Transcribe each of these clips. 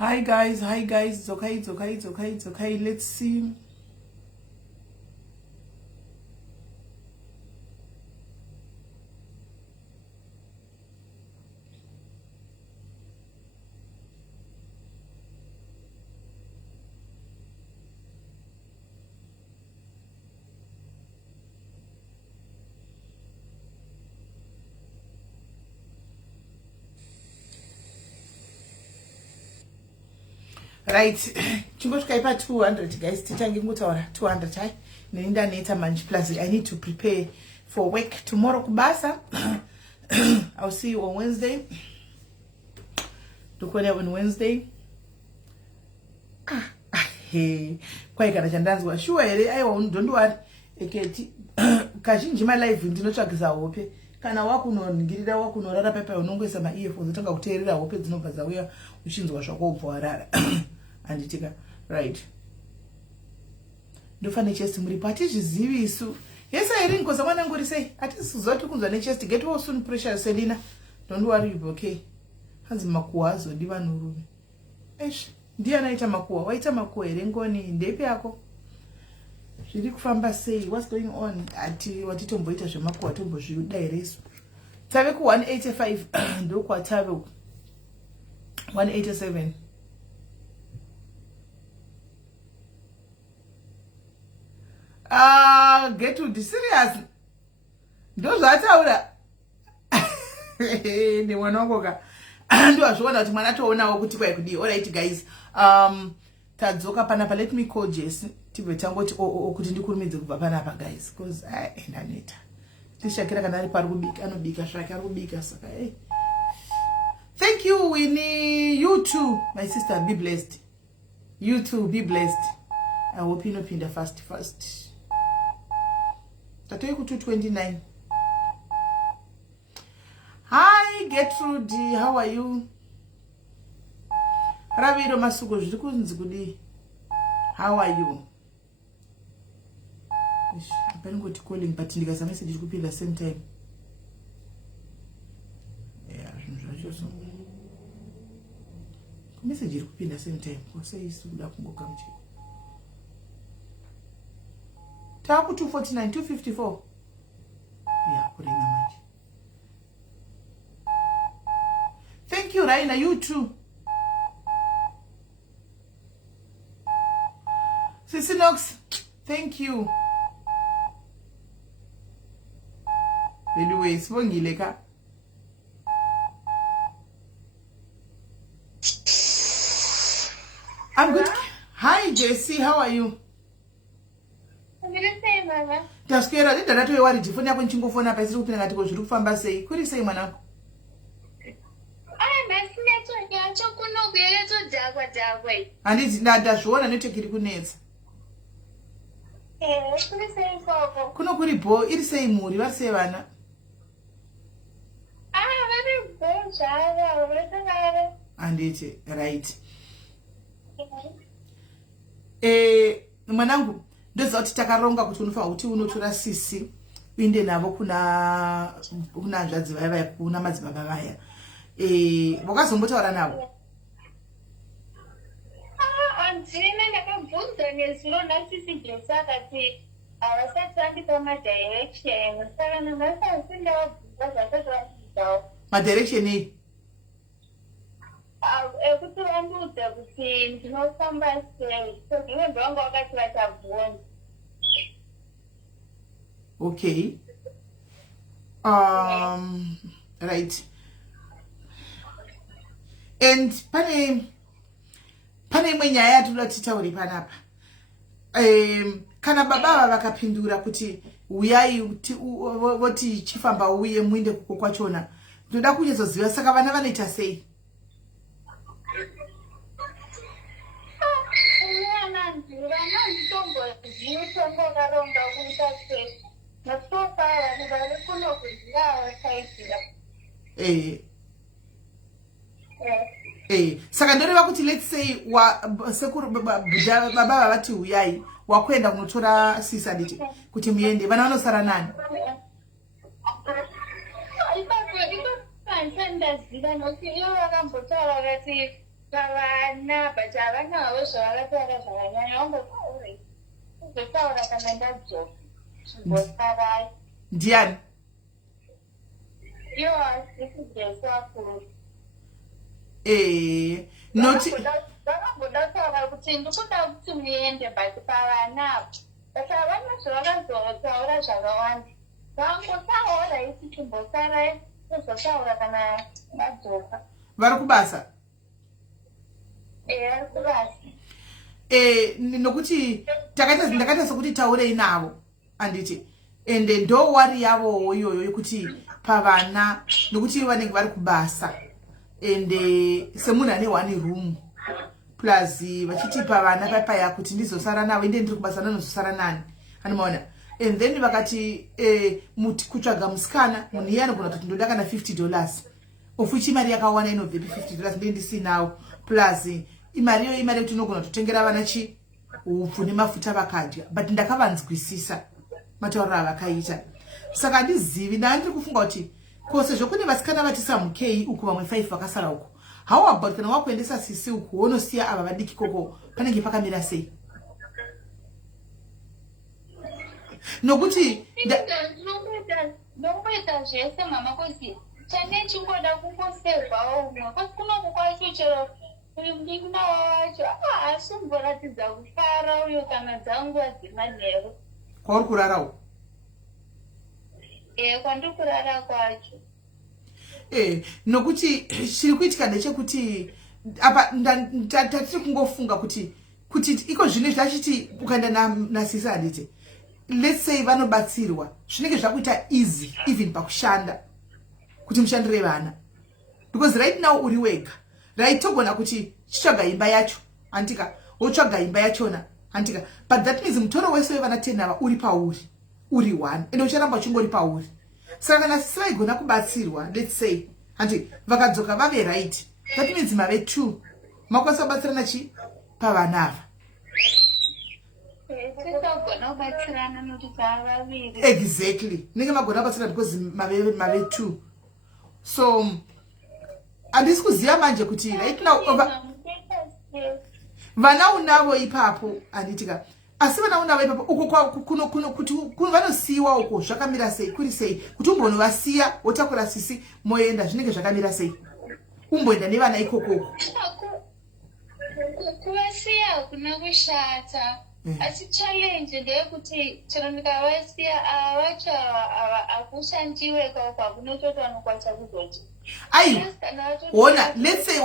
Hi guys, it's okay. Let's see. Right, chingosvika 200 guys, titange kutaura 200 hai nenda neta manje plus I need to prepare for work tomorrow kubasa. I'll see you on Wednesday. Tukone on Wednesday. Hey, kwai kana chandanzwa sure ere aiwa don't worry eketi kazhinji my life ndinotsvagisa hope kana wakunoningirira wakunorara pepa unongoisa ma earphones utanga kuteerera hope dzinobva dzauya uchinzwa zvako ubva warara. Anditika right ndofane chest muri pati zvizivi isu yesa iri ngoza mwana ngori sei atisizoti kunzwa ne chest get well soon pressure Selina don't worry you'll be okay hanzi makuwa azodiva norume eish ndiye anaita makuwa waita makuwa ere ngoni ndepi yako zviri kufamba sei what's going on ati watitomboita zvemakuwa tombozvidairesu tave ku 185 ndokwa tave 187 get to the serious ndo zvataura ne mwana wangu ka ndo azviona kuti mwana toonawo kuti kwai kudi. All right guys, tadzoka panapa. Let me call Jess tibve tangoti kuti ndikurumidze kubva panapa guys because ndaneta tishakira kana ari pari kubika anobika zvake ari kubika saka thank you Winnie. You too my sister, be blessed. You too be blessed. I hope you pinda fast tatoi ku 229. Hi Gertrude, how are you? Raviro masuko zviri kunzi kudi. How are you? Apani ngoti calling but ndikaza message kupinda same time. Yeah, zvacho so. Message iri kupinda same time. Kwase isuda kungoka mchiko. Taku 249, 254. Yeah, kurenga manje. Thank you, Raina. You too. Sissy Knox, thank you. Anyway, sibongile ka. I'm good. Hi, Jessie. How are you? Taswera ndi dada towe wari tifoni yako nchingofona pa isiri kupina ngati ko zviri kufamba sei kuri sei mwanangu handiti ndazviona network iri kunetsa kuno kuri bho iri sei muri vari sei vana handiti right mwanangu ndoziva kuti takaronga kuti unofanira kuti unotora sisi uinde navo kuna hanzvadzi vaya kuna madzibaba vaya wakazombotaura navo andina ndakabvunza nezuro nasisi Jesi akati havasati vandipa madirection saka namasasi ndavabvunza zvakazvadzidzao madirection ei ekuti vandiudze kuti ndinofamba sei so zvimwe zvavanga vakati vachabvunza. Okay. Right. And pane imwe nyaya yatoda titaure panapa. Kana baba vakapindura kuti uyai voti chifamba uye muinde kuko kwachona ndoda kunyazoziva saka vana vanoita sei. Saka ndoreva kuti let's say sekuru baba vati uyai wakwenda kunotora sisa nditi kuti muende vana vanosara nani pavana but havana havo zvavakataura zvakanyanya vangotauri kuzotaura kana ndadzoka chimbosarai ndiani iwo hasisi jesu akuru noti vakamboda kutaura kuti ndikuda kuti muende but pavana but havana zvavakazotaura zvakawanda vangotaura isi chimbosarai kuzotaura kana ndadzoka vari kubasa vari kubasa nokuti ndakaita sokuti taurei navo anditi ende ndo wari yavowo iyoyo yokuti pavana nokuti vanenge vari kubasa ende semunhu ane one room plus vachiti pavana papaya kuti ndizosara navo ende ndiri kubasa nanozosara nani anomaona and then vakati kutsvaga musikana munhu iye anogona kuti ndoda kana $50 ofuchi mari yakawana inobvepi $50 ndee ndisinawo plus imariyo imari yekuti unogona kutotengera vana chi upfu nemafuta vakadya but ndakavanzwisisa matauriro avakaita saka handizivi ndandiri kufunga kuti kose zvokune vasikana vati samukei uku vamwe 5 vakasara uku how about kana wakuendesa sisi uku wonosiya ava vadiki koko panenge pakamira sei nokuti ndokuita zvese mama kosi chane chingoda kungosevhawo umwe kosi kunoku kwacho chero mudikuna wacho asomboratidza kufara uyo kana dzangu adzimanheru kwauri kurarawo kwandiri kurara kwacho nokuti chiri kuitika ndechekuti apa tatiri kungofunga kuti iko zvine zvachiti ukaenda nasisi handiti let's say vanobatsirwa zvinenge zvakuita easy even pakushanda kuti mushandire vana because right now uri wega right togona kuti chitsvaga imba yacho antika wotsvaga imba yachona antika but that means mutoro wese wevana 10 ava uri pauri uri 1 ende ucharamba uchingori pauri saka kana sisi vaigona kubatsirwa let's say anti vakadzoka vave right that means mave 2 makwanisa kubatsirana chi pavana ava exactly nenge magona kubatsirana because mave 2 so handisi kuziva manje kuti right now vana unavo ipapo handitika asi vana unavo ipapo uko kuti vanosiyiwa uko zvakamira sei kuri sei kuti umbonovasiya wotakura sisi moenda zvinenge zvakamira sei umboenda nevana ikokoko kuvasiya kuna kushata asi challenge ndeyekuti chero ndikavasiya avacho akushandiwe kauko hakunototi vanokwanisa kuzoti ai ona let's say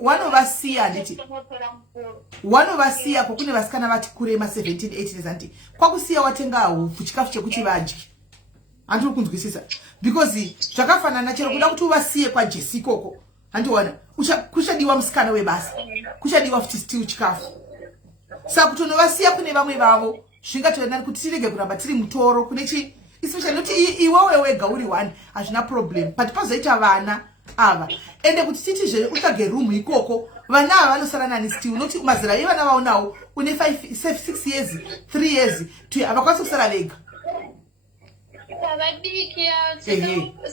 wanovasiya handiti wanovasiya kokune vasikana vati kurema 17 18 anti kwakusiya watenga hupfu chikafu chekuti vadye handiri kunzwisisa because zvakafanana chero kuda kuti uvasiye kwajesi ikoko handiona kuchadiwa musikana webasa kuchadiwa futi still chikafu saka kuti unovasiya kune vamwe vavo zvingatoenani kuti tirege kuramba tiri mutoro kune chi especially noti iwewe wega uri 1 hazvina problem but pazoita vana ava ende kuti titizve utsvage room ikoko vana ava vanosara nani still noti mazera evana vavo nawo une 6 years 3 years havakwanisi kusara vega vadiki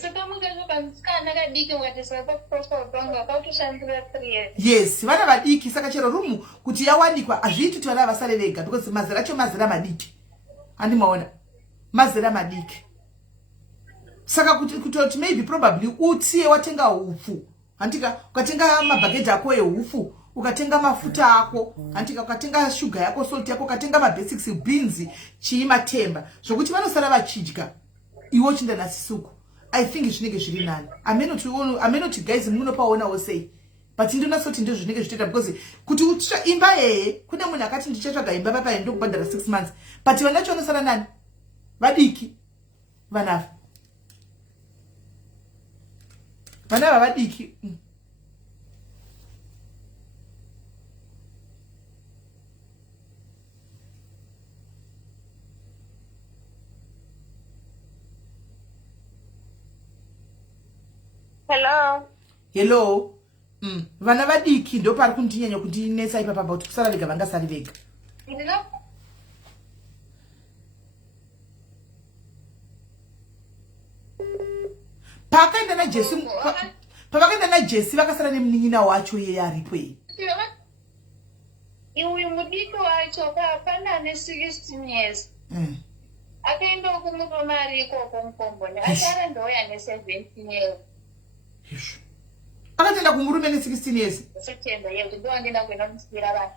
saka mungazokamusikana kadiki mukatesaaakutoshandira 3 years yes vana vadiki saka chero room kuti yawanikwa hazviiti kuti vana vasare vega because mazera acho mazera madiki handimaona mazera madiki saka kuti maybe probably utsiye watenga hupfu handika ukatenga mabhagedhi ako ehupfu ukatenga mafuta ako handika ukatenga shuga yako salt yako ukatenga mabasics beans chiimatemba zvokuti vanosara vachidya iwo chinda nasisuku I think zvinenge zviri nani amenoti guys munopaonawo sei but ndinasoti ndo zvinenge zvitoita because kuti utsva imba yeye kune munhu akati ndichatsvaga imba papai ndokubhadhara 6 months but vana vacho vanosara nani vadiki vanava vanava vadiki hello vana vadiki ndo pari kundinyanya kundinetsa ipapa about kusara vega vangasari vega pakaenda najesu pavakaenda naJesse vakasara nemunin'ina wacho iye aripo iyi. Uyu mudiki wacho pana ane 16 years. Akaenda kumurume ari ikoko mukomboni asara ndouya ane 17 years. Akatenda kumurume ne16 years. September yekuti ndowandina kuenda kumusira vanhu.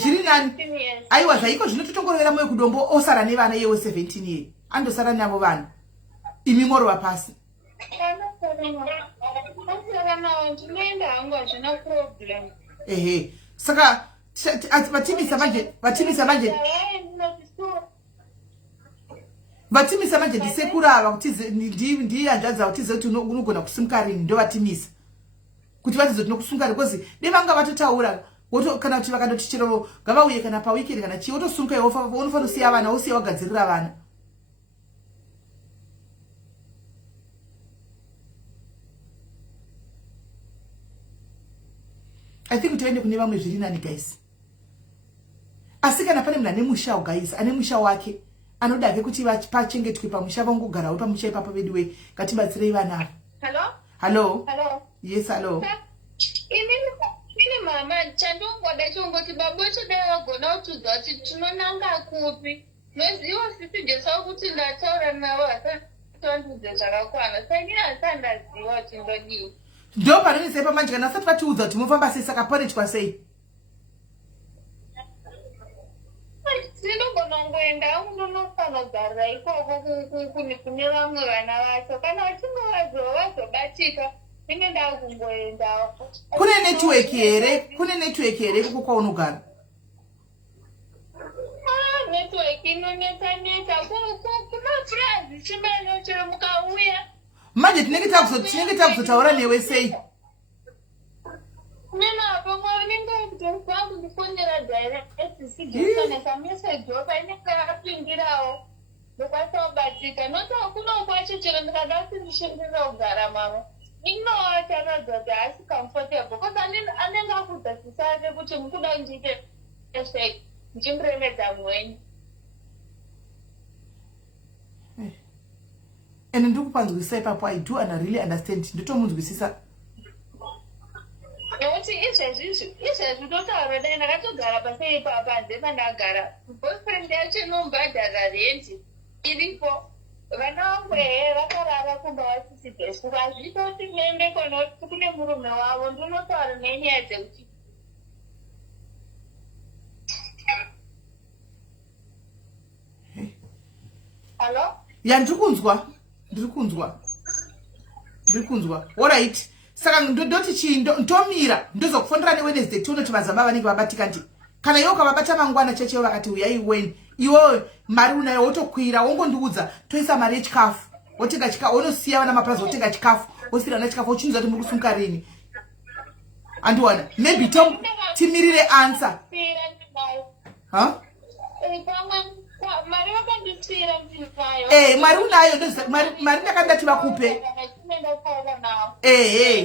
Zviri nani? Aiwa zvaiko zvinototongorovera moyo kudombo osara nevana yewe 17 years. Andosara navo vanhu. Imi morova pasi. Saka vatimisa manje ndisekurava kuti ndiyanjadza kuti zoti unogona kusimuka rini ndo vatimisa. Kuti vatizo tinokusunga because devanga vatotaura woto kana kuti vakandoti chero ngavauye kana pa weekend kana chi wotosunga iwo unofana kusiya vana usiya wagadzirira vana. I think tiende kune vamwe zviri nani guys. Asi kana pane munhu ane musha guys, ane musha wake anodazve kuti pachengetwe pamusha vangogarawo pamusha ipapo veduwe ngatibatsirei vana. Hello. Yes, hello. Ini mama chandongoda chongoti babocho dai vagona kutudza kuti tinonanga kupi. Nozivo sisi jesawo kuti ndataura navo vasatondudze zvakakwana. Saka hasandaziva kuti ndodii. Ndo panonise pamanje kana asati vatiudza kuti mufamba sei saka porechwa sei. Sinogona ngoenda unonofana kugara ikoko kune vamwe vana vacho kana vachinge vazobatika ine ndava kungoendawo. Kune network here kuko kwaunogara? Network inonetsa kumafurazi chimeno chero mukauya manje tinenge takuzotaura newe sei? Mina pamwe ninge kutofanira kufonera direct sijisonesa message opa inenge yakapindirawo ndokwasabatika noti hakuna kwacho chero ndikada kundishindira kugara mama inoataradza kuti haasi comfortable because anenge akudzasisane kuti mukuda ndiite sei ndichimuremedza mwenyu. And ndikupanzwisisa ipapo I do and I really understand. Ndotomunzwisisa. Nokuti izvezvi totaura dai ndakatogara pasi ipapa ndepandagara boyfriend yacho inombhadhara rendi iripo vana vangu vakarara kumba vasisibhesu hazvitoti mende konoti kune murume wavo ndinotaura nenyaya dzekuti halo ya ndirikunzwa alright. Saka ndoti chii ndomira ndozokufondera neWednesday tionoti vazamba vanenge vabatika ndi kana iwo kavabata mangwana chechewo vakati uyai weni iwo mari unayo wotokwira wongondiudza toisa mari yechikafu wotenga chikafu wonosiya vana mapazi wotenga chikafu wosira vana chikafu wochindudza kuti muri kusunga rini andiwana maybe timirire answer mari unayo mari ndakandati vakupe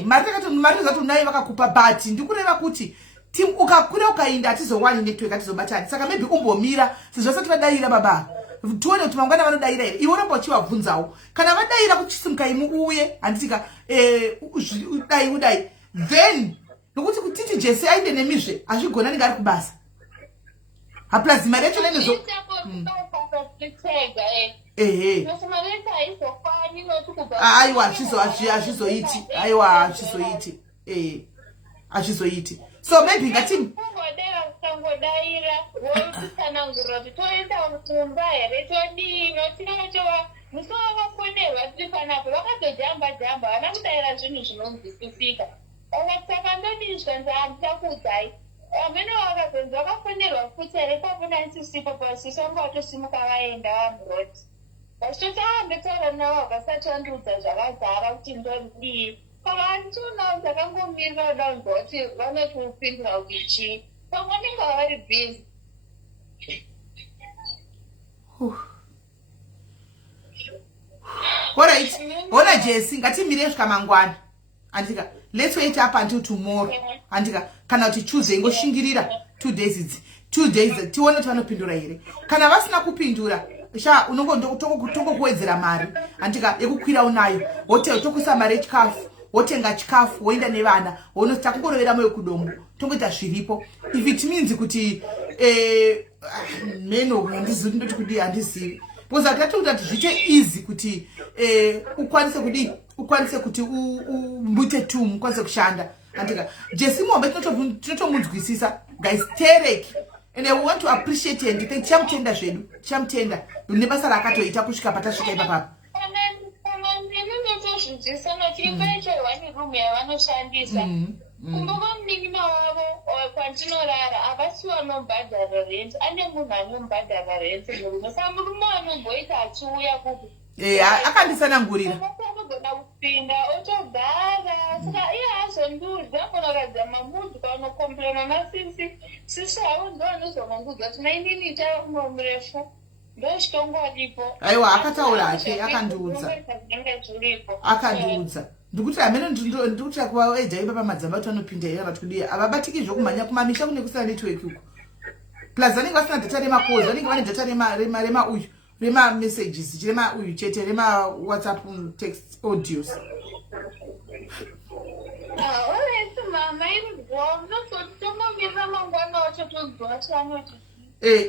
mari zati unayo vakakupa but ndikureva kuti ukakwira ukainda atizowani network atizobatani saka maybe umbomira sizvasati vadaira baba tuone kuti mangwana vanodaira here iwe uramba uchivabvunzawo kana vadaira kuchisimuka imi uye handitika udai then nokuti kutiti Jesse ainde nemizve azvigona ninge ari kubasa haplus mari yacho nenezo aiwa hazvizoiti so maybe ngati tangodaira wotsanangurira kuti toenda kumba here todii notinachova musi wakafonerwa tiri panapo vakatojamba vana kudaira zvinhu zvinonzwisisika saka ndodii zvanzi handitakudzai amene vakazonzi vakafonerwa futi here papona isisipo pasisi vanga vatosimuka vaenda vamuroti vachitoti ndetaura navo vasati vandiudza zvakazara kuti ndodii pavantiunawo dzakangomirira udanzwa kuti vanoti upindura kuti chii pamwe ninge vari busy. Alright, ona Jesse ngatimire svika mangwana andika let's wait up until tomorrow andika kana kuti Tuesday ingoshingirira 2 days idzi 2 days tione kuti vanopindura here kana vasina kupindura unongokuwedzera mari andika yekukwira unayo hotel tokuisa mari yechikafu wotenga chikafu woenda nevana wonosita kungorovera moyo kudombo tongoita zviripo if it means kuti meno handizivi ndoti kudi handizivi because atatokuti kuti zviite easy kuti ukwanise kudi ukwanise kuti umute tu mukwanise kushanda andika Jesse Mombe tinotomunzwisisa guys tereki and I want to appreciate and thank chamtenda zvedu chamtenda nebasa rakatoita kusvika patasvika ipapa zvidzidzisana chimbecho vane room yavanoshandisa kumboka munin'ina wavo kwandinorara havasi vanobhadhara rent ane munhu anombhadhara rent murume saka murume anomboita achiuya kuku akandisanangurira anogona kupinda otogara saka iye azondiudza kunoradza mamudzi kaunokomplena nasisi haudzo anozomangudza kuti naininiita uno murefu ndosvitongoripo aiwa akataura hake akandiudza ndikuti amene ndikuti kuvaedza ipa pamadzamba kuti anopinda iyo akati kudi avabatiki zvokumhanya kumamisha kune kusina network uko plus vanenge vasina data remakozi vanenge vane data rema uyu rema messages rema uyu chete rema WhatsApp text audios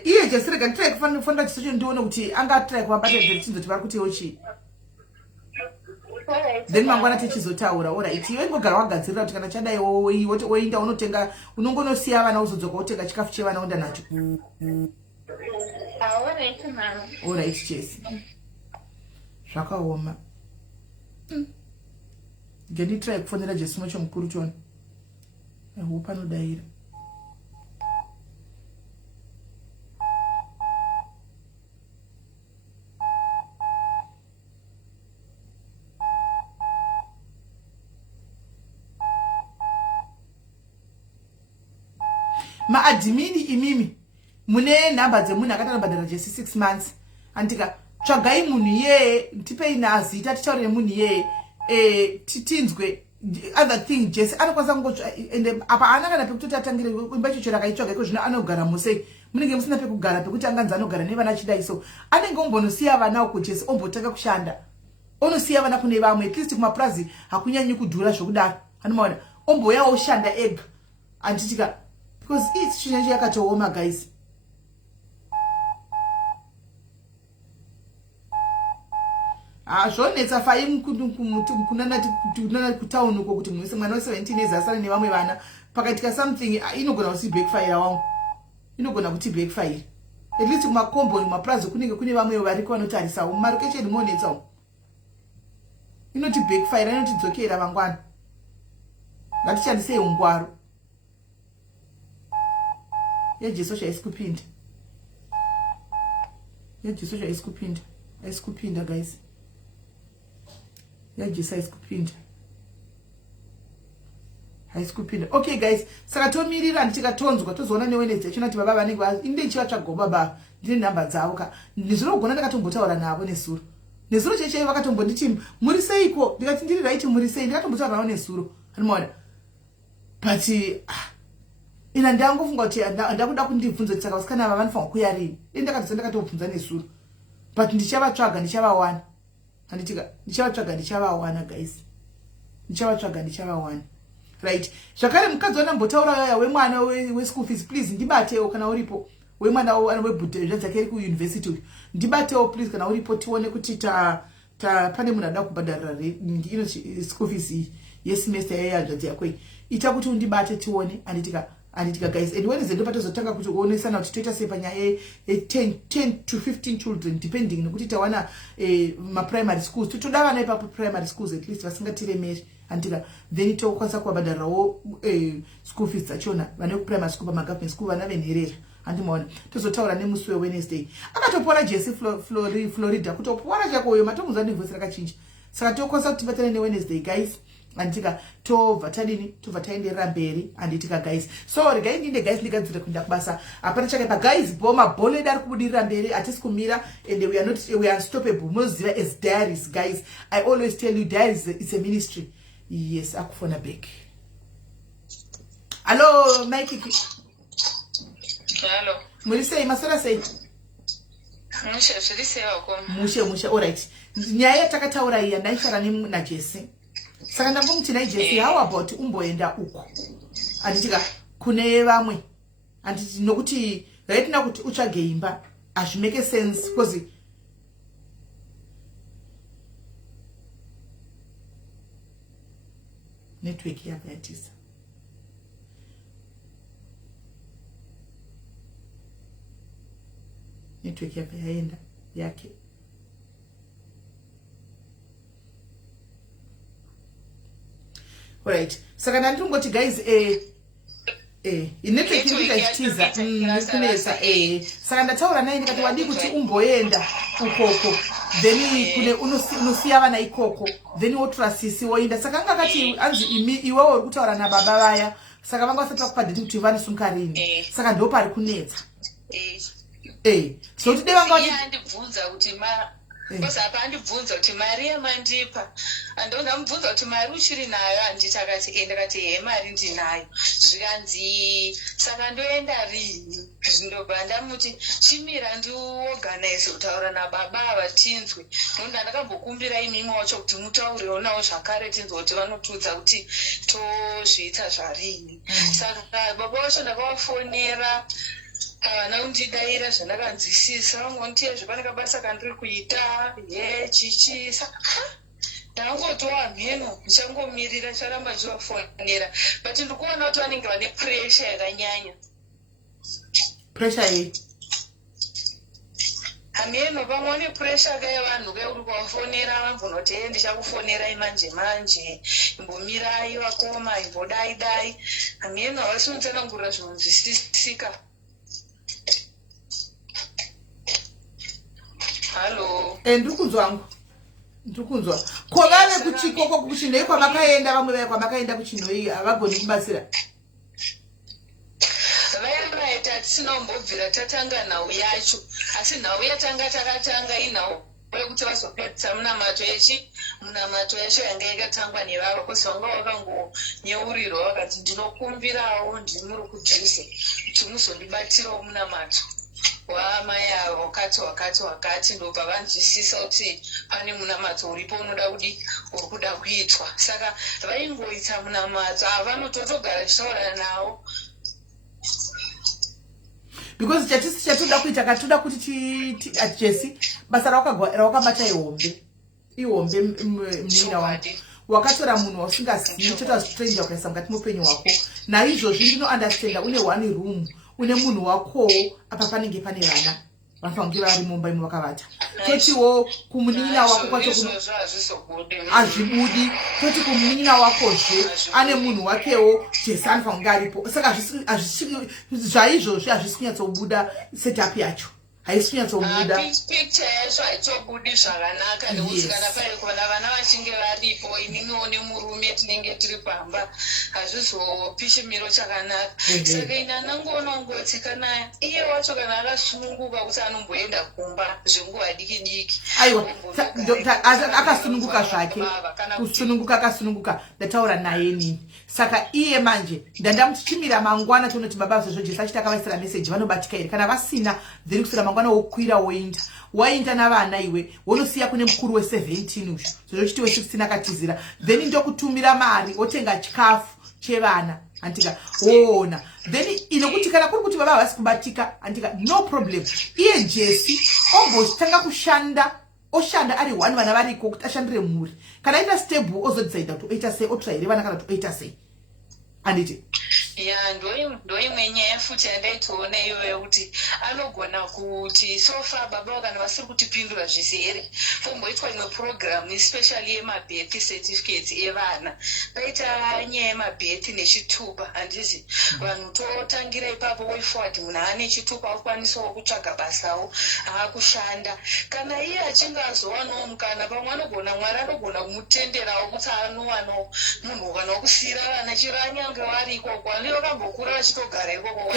iye Jesse rega nditrai kufanira chisocho ndione kuti angatrai kuvabatedzera chinzoti vari kutiwo chii then mangwana tichizotaura alright iwe ingogara wagadzirira kuti kana chadai woinda unotenga unongonosiya vana uzodzoka wotenga chikafu chevana onda nacho alright Jesse zvakaoma ngenditrai kufonera Jesse macho mukuru chona panodaira maadhimini imimi mune nhamba dzemunhu akatanobhadhara Jesse 6 months andika tsvagai munhu iyeye tipei nazita tichaurire munhu iyeye tinzwe other thing Jesse anokwanisa kungotsva ende apa ana kana pekutoti atangire imba ichocho rakaitsvaga iko zvino anogara musei munenge musina pekugara pekuti anganzi anogara nevana chidai so anenge ombonosiya vana uko Jesse ombotanga kushanda onosiya vana kune vamwe at least kumapurazi hakunyanyi kudhura zvokudaro anomaona omboyawo oshanda ega anditika because it's chinenge yakatooma guys zvonetsa fai kunana kutauni uko kuti munhu mwana we17 years asara nevamwe vana pakaitika something inogona kuti backfire wangu inogona kuti backfire at least kumakomboni kumapurazi kunenge kune vamwe variko vanotarisawo mumarokesheni monetsawo inoti backfire inotidzokera vangwana ngatishandisei ungwaro yejesu haisi kupinda yejesu haisi kupinda guys yejesu haisi kupinda okay guys saka tomirira nditikatonzwa tozoona neWednesday chona kuti baba vanenge inde chivatsvaga baba ndine nhamba dzavo ka ndizvinogona ndakatombotaura navo nesuro cheche vakatombonditi muri seiko ndikati ndiri right muri sei ndakatombotaura navo nesuro anomaona but ina ndangofunga kuti ndakuda kundibvunza kuti saka vasikana ava vanofanira kuya rini ndakatobvunza nesuro but ndichavatsvaga ndichavawana handitika ndichavatsvaga ndichavawana guys ndichavatsvaga ndichavawana right zvakare mukadzi wanambotaura yaya wemwana weschool fees please ndibatewo kana uripo wemwana webhudhe zvadzake ri kuuniversity uyu ndibatewo please kana uripo tione kuti pane munhu ada kubhadharira ino school fees yesemester yayanzvadzi yako iyi ita kuti undibate tione anditika guys and Wednesday ndo patozotanga kuti kuonesana kuti toita sei panyaya 10 to 15 children depending nekuti tawana primary schools totoda vana ipapo primary schools at least vasingatiremeri andika then tokwanisa kuvabhadharirawo school fees dzachona vane kuprimary school pamagovernment school vana venherera handimaona tozotaura nemusi weWednesday akatopora Jesse Florida kutopora chako uyo matomuzwa nevoice rakachinja saka tokwanisa kuti tibatane neWednesday guys andika tobva taenderera mberi anditika guys so regai ndinde guys ndikadzira kuenda kubasa apana chakaipa guys mabholo edu ari kubudirira mberi hatisi kumira and we are unstoppable munoziva as diaries guys I always tell you diaries it's a ministry yes akufona back hello Mike hello muri sei masora sei mushe zviri sei wako mushe alright nyaya yatakataura iyi yandaifara naJesse saka ndangomuti naijesi how about umboenda uko anditika kune vamwe anditi nokuti raitina kuti utsvage imba hazvimeke sense because network yapa yatisa network yapa yaenda yake alright saka ndandingoti guys network inoita ichitiza kunetsa saka ndataura naye ndikati wadi kuti umboenda ukoko then kune unosiya vana ikoko then wotora sisi woinda saka anga kati anzi iwewe uri kutaura nababa vaya saka vanga vasati vakupa deti kuti vanisunkarini saka ndo pari kunetsa so tide vanga vati andibvunza kuti kosa apa andibvunza kuti mari yamandipa andongamubvunza kuti mari uchiri nayo handiti akati ndakati mari ndinayo zvikanzi saka ndoenda rini ndobva ndamuti chimira ndiorganize kutaura nababa vatinzwe nonda ndakambokumbira imimi wacho kuti mutaurewo nawo zvakare tinzwe kuti vanotudza kuti tozviita zvarini saka baba wacho ndakavafonera naundidaira zvandakanzwisisa vangontiye zvapaneka basa kandiri kuita chichi saka ndangotowa mheno ndichangomirira charamba ndichivafonera but ndikuona kuti vanenge vane pressure yakanyanya pressure yei hameno pamwe vane pressure akayevanhu kauri kuvafonera vambonoti ndichakufonerai manje manje imbomirai vakoma imbodai hameno havasi kutsanangurira zvinonzwisisika. Halo. Ndikunzwa. Ko vane kuchikoko kuchinoi kwamakaenda vamwe vaya kwamakaenda kuchinoi avagoni kubatsira. Vaenda tisinombobvira tatanga nhau yacho asi nhau yatanga takatanga inhau yekuti vazopedza munamato yacho yanga yakatangwa nevavo kosi vanga vakangonyeurirwa vakati ndinokumbirawo ndimuri kudhuze kuti muzondibatirawo munamato wamai avo wakati ndobva vanzwisisa kuti pane munamato uripo unoda kudi uri kuda kuitwa saka vaingoita munamato avanototogara tichitaura nawo because chatoda kuita katoda kuti Jesse basa rawakabata ihombe mnina wangu wakatora munhu wasingazivi chota stranger ukaisa mukati mupenyu wako naizvozvi ndino understanda une one room une munhu wako apa panenge pane vana vafange vari mumba imo vakavata totiwo kumunin'ina wako kwacho hazvibudi toti kumunin'ina wakozve ane munhu wakewo Jesi anofange aripo saka zvaizvozvi hazvisi kunyatsobuda setup yacho haisi kunyatsobuda picture yacho haitobudi zvakanaka nekuti kana pari kuona vana vachinge varipo ininiwo nemurume tinenge tiri pamba hazvizopi chimiro chakanaka saka ine anangoona ngoti kana iye wacho kana akasununguka kuti anomboenda kumba zvenguva diki diki aiwa akasununguka zvake akasununguka ndataura naye nini saka iye manje ndandamuchimira mangwana tonoti baba zvezvo Jesi achiti akavaisira meseji vanobatika here kana vasina then kusira mangwana wokwira wainda navana iwe wonosiya kune mukuru we17 uzvo zvezvo chiti we16 akatizira then ndokutumira mari wotenga chikafu chevana antika woona then inokuti kana kuri kuti baba havasi kubatika antika no problem iye Jesi ombotanga kushanda oshanda ari one vana variko kuti ashandire mhuri kana ita stable ozodecide kuti oita sei otraire vana kana kuti oita sei anditi ndoimwe nyaya futi yandaitoona iyoyo kuti anogona kuti sofa baba kana vasiri kutipindura zvese here pomboitwa imwe program especially yemabirth certificates evana paita nyaya yemabirth nechitupa handizi vanhu totangira ipapo way forward munhu ane chitupa akwanisawo kutsvaga basawo aakushanda kana iye achinge azowanawo mukana pamwe anogona mwari anogona kumutenderawo kuti anowanawo munhu kana wakusiyira vana chiro anyange vari ikoko vakambokura vachitogara ikoko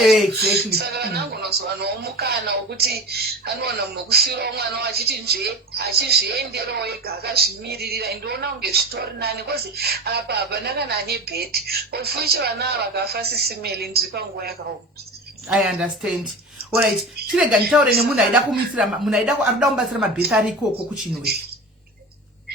saka vana angonozowanawo mukana wokuti anowana munhu wokusiyirawo mwana wachiti achizvienderawo ega akazvimiririra ndoona kunge zvitori nani kozi apa hapana kana ane bheti ofuicho vana ava vakafa sisimeli ndiri panguva yakaoma. I understand. Alright, tirega nditaure nemunhu aida kumisira munhu aida arida kumbatsira mabheti ari ikoko kuchinwe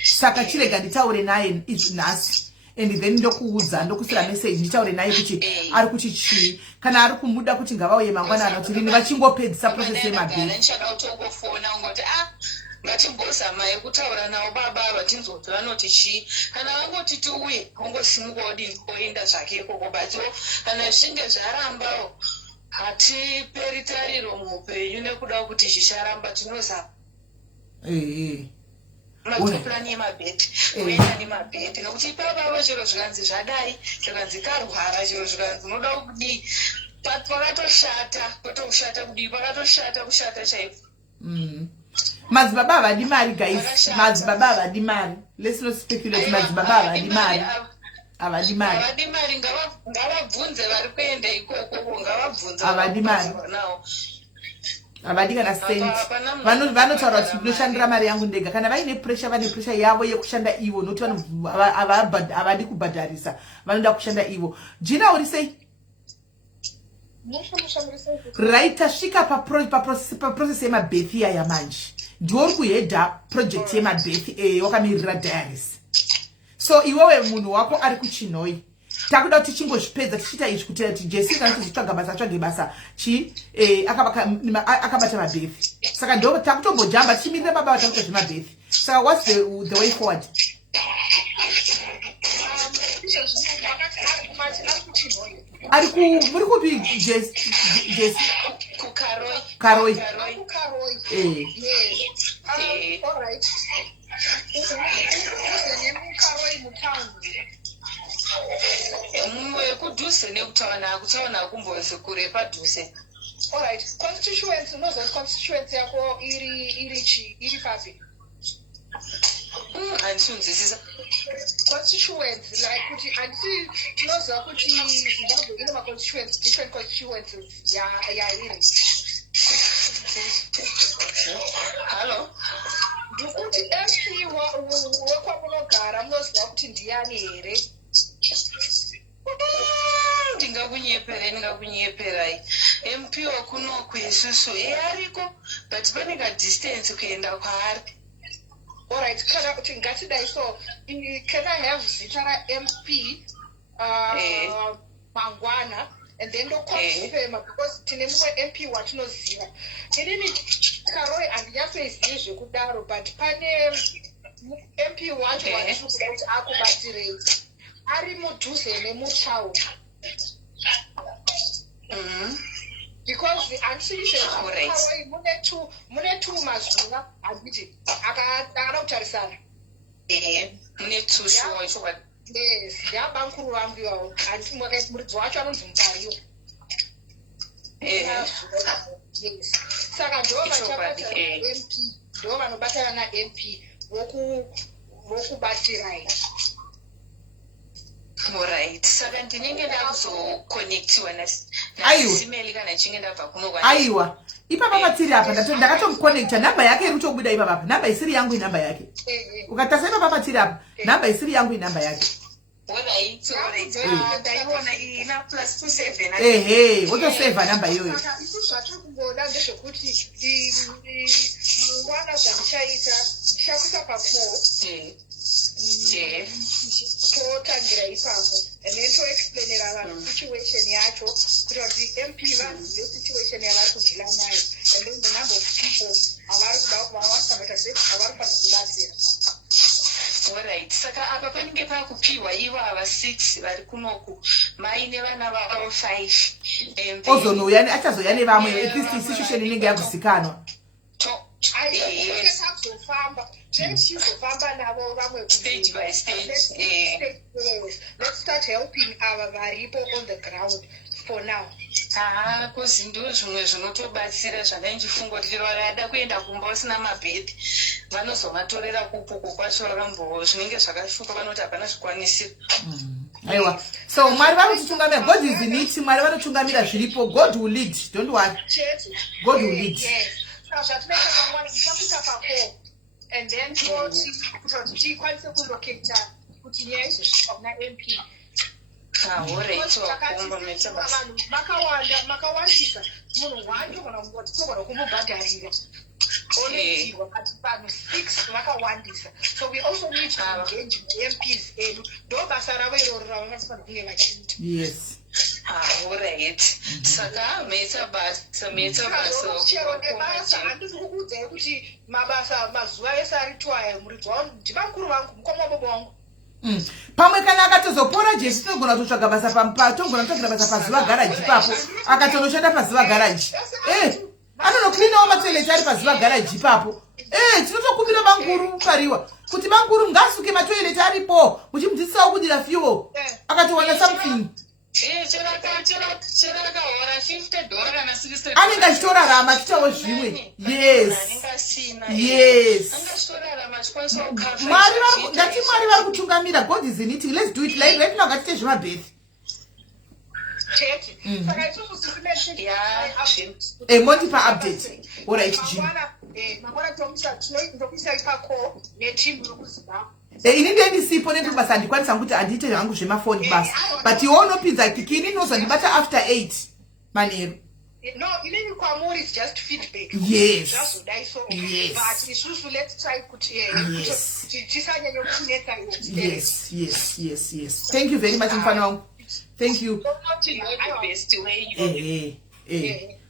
saka tirega nditaure naye nhasi and then ndokuudza ndokusira message nditaure naye kuti ari kuti chii kana ari kumuda kuti ngavauye mangwanani kuti rini vachingopedzisa process yemabhesi ngatimbozama yekutaura navo baba vatinzoti vanoti chii kana vangoti tiuye ongosimuka odini oenda zvake ikoko batiwo kana zvinge zvarambawo hatiperi tariro muupenyu nekuda kuti zvicharamba tinozama matopurani yemabheti kuenda nemabheti nokuti ipapavo chero zvikanzi zvadai zvikanzi karwara chero zvikanzi unoda kudii pakatoshata kwetokushata kudii pakatoshata kushata chaiko madzibaba havadi mari guys madzibaba havadi mari let's not speculate madzibaba havadi mari havadi mari ngavabvunze vari kuenda ikoko ngavabvunze havadi mari havadi kana sent vanotaura kuti ndinoshandira mari yangu ndega kana vaine pressure vane pressure yavo yekushanda ivo nokuti havadi kubhadharisa vanoda kushanda ivo jina uri sei right tasvika paprocess yemabhethi iya yamanje ndiori kuhedha project yemabhethi wakamirira diaris so iwewe munhu wako ari kuchinhoi takuda kuti tichingozvipedza tichiita izvi kuti jesi kana tizvitsvaga basa atsvage basa akabata mabhethi saka ndo takutombojamba tichimirira baba vatakuita zvemabhethi saka what's the way forward muri kupi jesi Karoi. Kuduse nekutawana kumboze kure paduse. Alright, constituency no constituency yako iri papi. Andisunzisisa. Constituency like kuti anti tinoza kuti Zimbabwe ine ma constituencies different constituencies ya iri. Hello. Ndikuti MP wekwamunogara munoziva kuti ndiani here? Ndingakunyeperai MP wakunoku isusu ariko but pane ka distance kuenda kwaari. Alright, kana kuti ngatidai so can I have zita ra MP mangwana and then confirm because tine mumwe MP watinoziva. Inini Karoi handinyasoizivi zvekudaro but pane MP wacho watinokuda kuti akubatirei ari mudhuze nemutaundi. Because the answer mune two mazuva handiti akada kutarisana mune two sure yes ndabankuru vangu iwawo muridzi wacho anonzi Mupariwo yes saka ndo vachabatana MP ndo vanobatana naMP vokubatirai. Alright, saka ndinenge ndakuzokonektiwa nasimeli kana nchinge ndabva kuno aiwa ipapa patiri apa ndakatomukonekta namba yake iri kutobuda ipapa apa namba isiri yangu inamba yake ukatasa ipapa patiri apa namba isiri yangu inamba yake wotosevha namba iyoyo. Isu zvatirikumboda ndezvekuti mangwana zvandichaita ndichakuisa papo totangira ipapo and then toexplainera vanhu situation yacho kuti MP vazive situation yavari kudhila nayo and then the number of people avari kuda vavasangata sei avari kufanira kubatsira. Alright, saka apa panenge pakupiwa ivo ava 6 vari kunoku mai nevana vavo 5 ozonouya achazoya nevamwe at least situation inenge yakuzikanwa. Takuzofamba tichizofamba navo vamwe stage by stage. Let's start helping ava varipo on the ground for now. Kozi ndo zvimwe zvinotobatsira zvandainjifunga kuti vada kuenda kumba usina mabhedhi vanozovatorera kupuku kwacho vakambo zvinenge zvakashupa vanoti hapana zvikwanisiro. Aiwa, so Mwari vanotitungamira, God is in it, Mwari vanotungamira zviripo, God will lead, don't worry, God will lead. Zvatinenge mangwana tichakuisa papo and then kuti tikwanise kundoketa kuti nyaya izvosvika kuna MP. Vanhu makawandisa munhu wanje kana kungoti tinogona kumubhadharira onotirwa kati pano 6 vakawandisa. So we also need to engage MPs edu. Ndo basa ravo iroro ravanofanira kunge vachiita. Yes. Alright. Saka meta basa chero nebasa handisi kukuudzai kuti mabasa mazuva ese ari twaya muridzwa ndivakuru vangu mukoma bobo wangu. Pamwe kana akatozopora Jesu tinogona kutsvaga basa tongona kutsvagira basa paziva garaji ipapo akatonoshanda paziva garaji. Anonoklinawo matoileti ari paziva garaji ipapo. Tinotokumbira Manguru pariwa kuti Manguru ngasuke matoileti aripo muchimudzidzisawo kudira fuel akatowana something. Anenge achitorarama achitawo zvimwe. Yes. Ndati Mwari vari kutungamira. God is in it. Let's do it right now. Ngatite zvemabhethi. Motipa update. Alright, Jim. Ini ndisipo netobasa handikwanisa kuti handite zvangu zvemafoni basa. But you all know pizza kikini nozondibata after 8 manero. No, even kwamuri is just feedback. Yes. Yes. But isusu let's try Yes. Thank you very much mfana wangu. Thank you.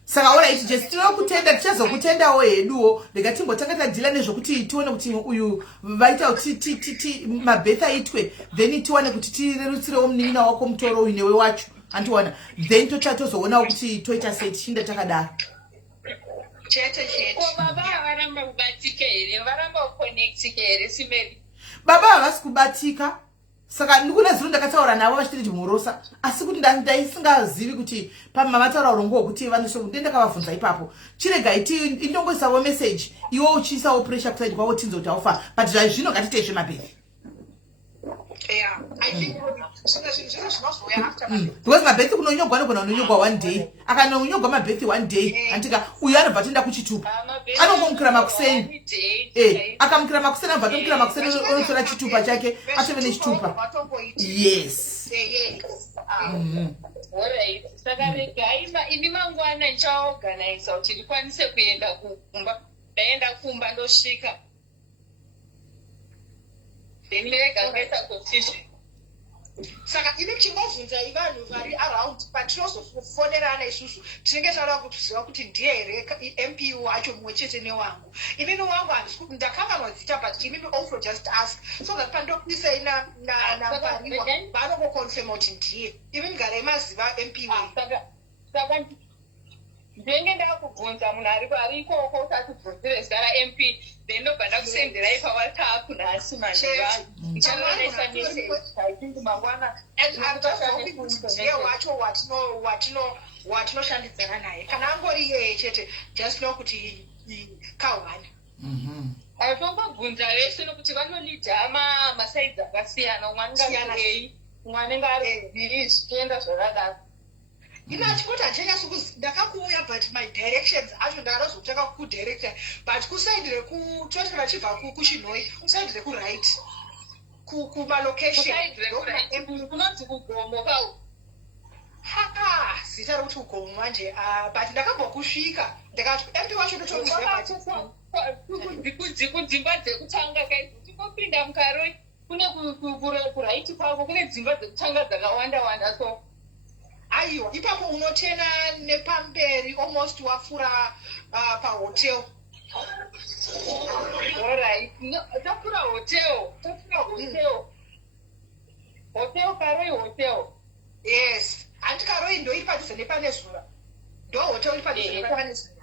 Saka alright, just tinokutenda tichazokutenda heduwo ndikatimbotanga tadhila nezvokuti tione kuti uyu vaita kuti mabhethi aitwe then tiwane kuti tirerutsirewo munin'ina wako mutoro uyu newe wacho antiwana then tozoona kuti toita sei tichinda takadaro. Baba havasi kubatika. Saka ndikuna zviro ndakataura navo vachiti mhorosa asi kuti ndaisingazivi kuti pamavataura urongo hwokuti vanosho ndakavabvunza ipapo chiregai indongoisawo message iwo uchiisawo pressure kusaidi kwavo tinzo kuti aufa but zvaizvino ngatite zvemabhethi. Because mabhethi kunonyogwa anogona kunonyogwa one day akanonyogwa mabhethi one day antika uyu anobva toenda kuchitupa anongomukira makuseni akamukira makuseni abva tomukira makuseni onotora chitupa chake atove nechitupa. Yes. Saka regai ini mangwana ndichaorganiza kuti ndikwanise kuenda kukumba ndaenda kumba ndosvika then lega ngaita competition. Saka ini chingobvunzai vanhu vari around patinozofonerana isusu tinenge taura kuziva kuti ndiye here MP wacho mumwe chete newangu. Inini wangu ndakanganwa zita but inini also just ask so that pandokudisai nampariwa vanongoconfirma kuti ndiye inini garai maziva MP saka ndenge ndakubvunza munhu ari ikoko utatibvunzire zita raMP then ndobva ndakusenderai pawhatsapp nhasi mandivanhu ndichanoonesa message aitingi mangwana ndiye wacho watinoshandidzana naye kana angori iyeye chete just know kuti kahwana. Tombobvunza vese nokuti vanolidha masaidzi akasiyana umwe anenge ari umwe anenge ari bhiri zvichienda zvakadaro. Chikuti handichanyasokuziva ndakakuuya but my directions acho ndakazotanga kudirector but kusaidi rekuti vachibva kuchinhoi kusaidi rekuright kumalocation kunonzi kugomo kau zita rekuti kugomo manje but ndakabva kusvika ndakati MP wacho kudzimba dzekutanga kaizvi uchingopinda mukaroi kune kuraiti kwako kune dzimba dzekutanga dzakawanda so aiwa ipapo unotena nepamberi almost wafura pahotel. Alright. Tafura hotel karoi hotel. Yes. Anti karoi ndo iripadhuze nepane zuva ndo hotel iripadhuze nepane zuva.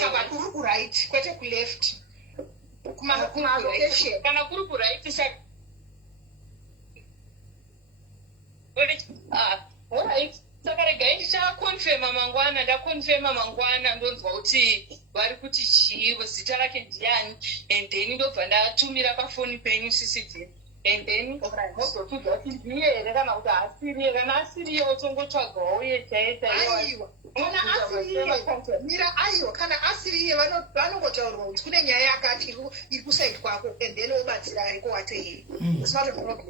Saka kuri kuright kwete kuleft kuma location kana kuri kuright saka alright. Saka regai ndichakonfirma mangwana ndakonfirma mangwana ndonzwa kuti vari kuti chiivo zita rake ndiani and then ndobva ndatumira pafoni penyu CCTV and then mozotudza kuti ndiye here kana kuti haasiriye kana asiriyewo tongotsvagawo uye chaiyo mira aiwa kana asiriye vanongotaurwa kuti kune nyaya yakati iri kusaidi kwako and then obatsira ari kuwatei. It's not a problem.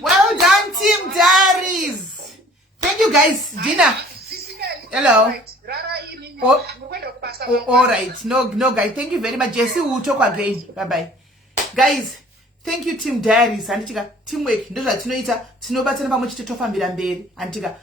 Well done, Team Diaries. Thank you, guys. Gina. Hello. Murikwenda kubasa. All right. No, guys. Thank you very much. Jesse, we'll talk again. Bye-bye. Guys, thank you, Team Diaries. Anditika, teamwork. Ndo zvatinoita. Tinobatsana pamwe chete tofambira mberi. Anditika,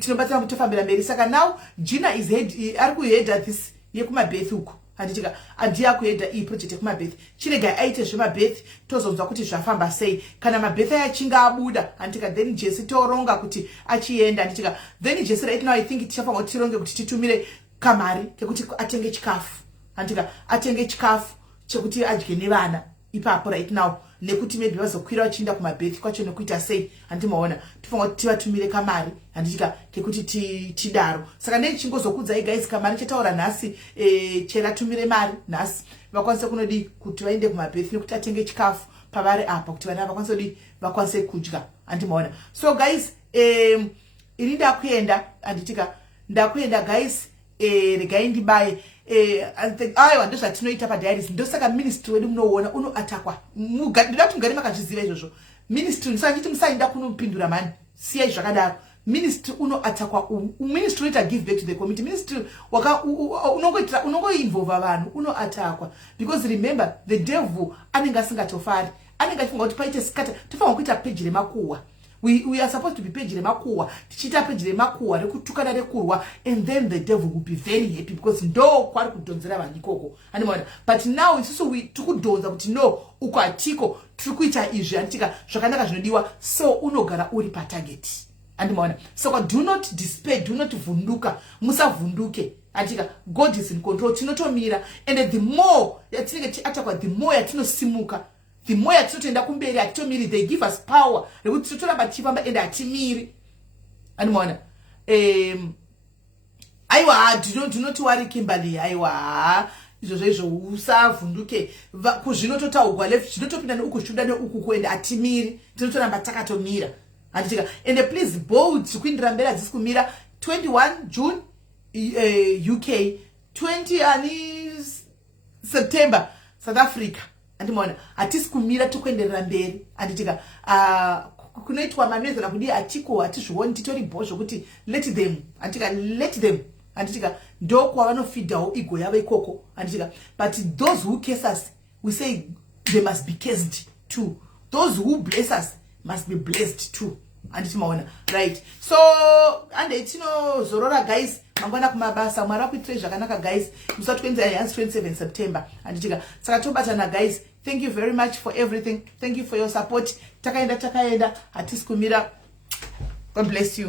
tinobatsana kuti tofambira mberi. Saka now, Gina is ari kuheada this yekumabeth uku. Anditika, andi akuheada iyi project yekumabeth. Chirega aite zvemabeth, tozonzwa kuti zvafamba sei. Kana mabeth achinga abuda, anditika, then Jesse toronga kuti achienda. Anditika, then Jesse right now I think tichafanwa kuti tironge kuti titumire kamari kekuti atenge chikafu. Anditika, atenge chikafu chekuti adye nevana. Ipapo right now nekuti maybe vazokwira vachienda kumabhethi kwacho nekuita sei handimaona tofanwa kuti tivatumire kamari handitika kekuti tidaro saka ndichingozokudzai guys kamari chataura nhasi cheratumire mari nhasi vakwanise kunodi kuti vaende kumabhethi nekuti atenge chikafu pavari apa kuti vana vakwanise kudi vakwanise kudya handimaona so guys ini ndakuenda handitika ndakuenda guys regai ndibaye aiwa ndozvatinoita padiaries ndosaka ministry wedu munoona unoatakwa ndida kuti mugari makazviziva izvozvo ministry ndisachiti musaenda kunopindura mani siyai zvakadaro ministry unoatakwa ministry unoita give back to the community ministry unongoinvolva vanhu unoatakwa because remember the devil anenge asingatofari anenge achifunga kuti paite skata tofanwa kuita peji remakuhwa we are supposed to be page remakuhwa tichiita page remakuhwa rekutukana rekurwa and then the devil will be very happy because ndo kwari kudhonzera vanhu ikoko handimaona but now isusu tikudhonza kuti no uko atiko tiri kuita izvi handitika zvakanaka zvinodiwa so unogara uri patarget handimaona so do not despair do not vhunduka musavhunduke handitika God is in control tinotomira and the more yatinenge tiatakwa the more yatinosimuka the more yatinotoenda kumberi atitomiri they give us power rekuti tinotoramba tichifamba ende hatimiri handimaona aiwa ndinoti wari Kimberly aiwa izvozvo izvo usavhunduke kuzvinototaugwa left zvinotopinda neuku zvichida neuku kuenda hatimiri tinotoramba takatomira handitika and please bold kuindira mberi hadzisi kumira 21 June UK 20 September South Africa handimaona hatisi kumira tokuenderera mberi handitika kunoitwa manezana kudi atiko hatizvioni titori bho zvokuti let them handitika ndo kwavanofidhawo igo yavo ikoko handitika but those who curse us we say they must be cursed too those who bless us must be blessed too handitimaona right so ande tinozorora guys mangwana kumabasa mwari akuitire zvakanaka guys musati kuenzera yanzi 27 September handitika saka tobatana guys thank you very much for everything thank you for your support takaenda hatisi kumira God bless you.